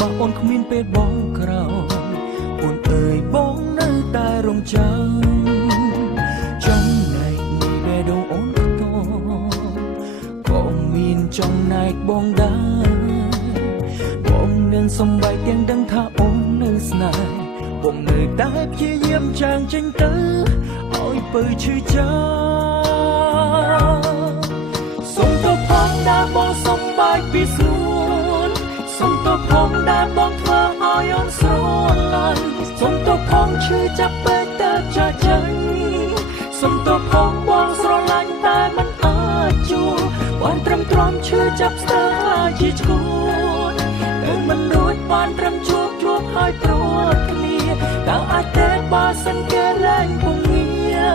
มาអូនគ្មានពេលបងក្រោយអូនអើយបងនៅតែរងចាំចំណែកនេះបេះដូងអូនខ្ទមក៏មានចំណែកបងដែរបងនឹងសំបែកទាំងដឹងថាអូននៅស្នេហ៍បងនៅតែព្យាយាមចាងចេញទៅឲ្យពើឈឺចាំសុំទៅផងដែលបងសំបែកពីស្រួលសុំទៅផងដែលបងធ្វើឲ្យអូនស្រឡាញ់សុំទៅផងឈឺចាប់ពេកតែចាស់ចាញ់សុំទៅផងបងស្រឡាញ់តែមិនអាចជួបបានត្រឹមទ្រាំឈឺចាប់ស្ទើរខ្លាចជាឈួនតែមិនរួចបានត្រឹមជួបហើយប្រត់គ្នាតើអាចទេបើសិនគេលែងពងយើ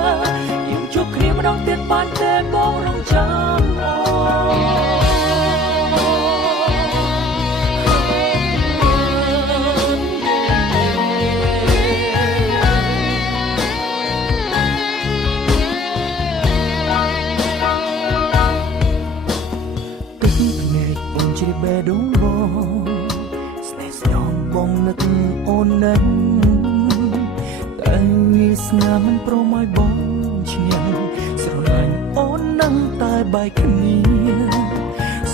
ងជួបគ្នាម្ដងទៀតបានទេបងរងចាំអូទឹកភ្នែកអូនជ្រាបបេះដូងបងស្នេហ៍ស្នងបងនឹកអូននឹងតែវាស្នាមិនព្រមឲ្យបងឈ្នះស្រឡាញ់អូននឹងតែបែកគ្នា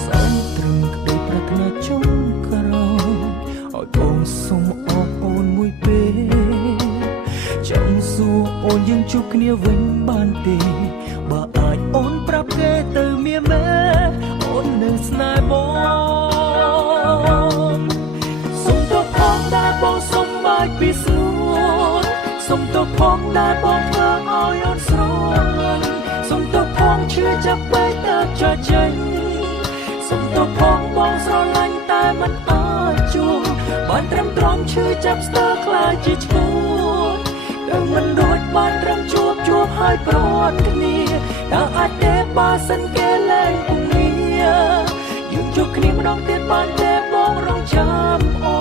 សែនត្រឹមក្តីប្រាថ្នាចុងក្រោយឲ្យបងសុំអរអូនមួយពេលចង់សួរអូនយើងជួបគ្នាវិញបានទេបើអាចអូនប្រាប់គេទៅមាមែអូននឹងស្នេហ៍បងសុំទៅផងដែលបងសុំបែកពីស្រួលសុំទៅផងដែលបងធ្វើឲ្យអូនស្រឡាញ់សុំទៅផងឈឺចាប់ពេកតែចាស់ចេញសុំទៅផងបងស្រឡាញ់តែមិនអាចជួបបានត្រឹមទ្រាំឈឺចាប់ស្ទើរខ្លាចជាឈួនតែមិនរួចបានត្រឹមជួបហើយប្រត់គ្នាតើអាចទេបើសិនគេលែងពងយើងជួបគ្នាម្ដងទៀតបានទេបងរងចាំអូ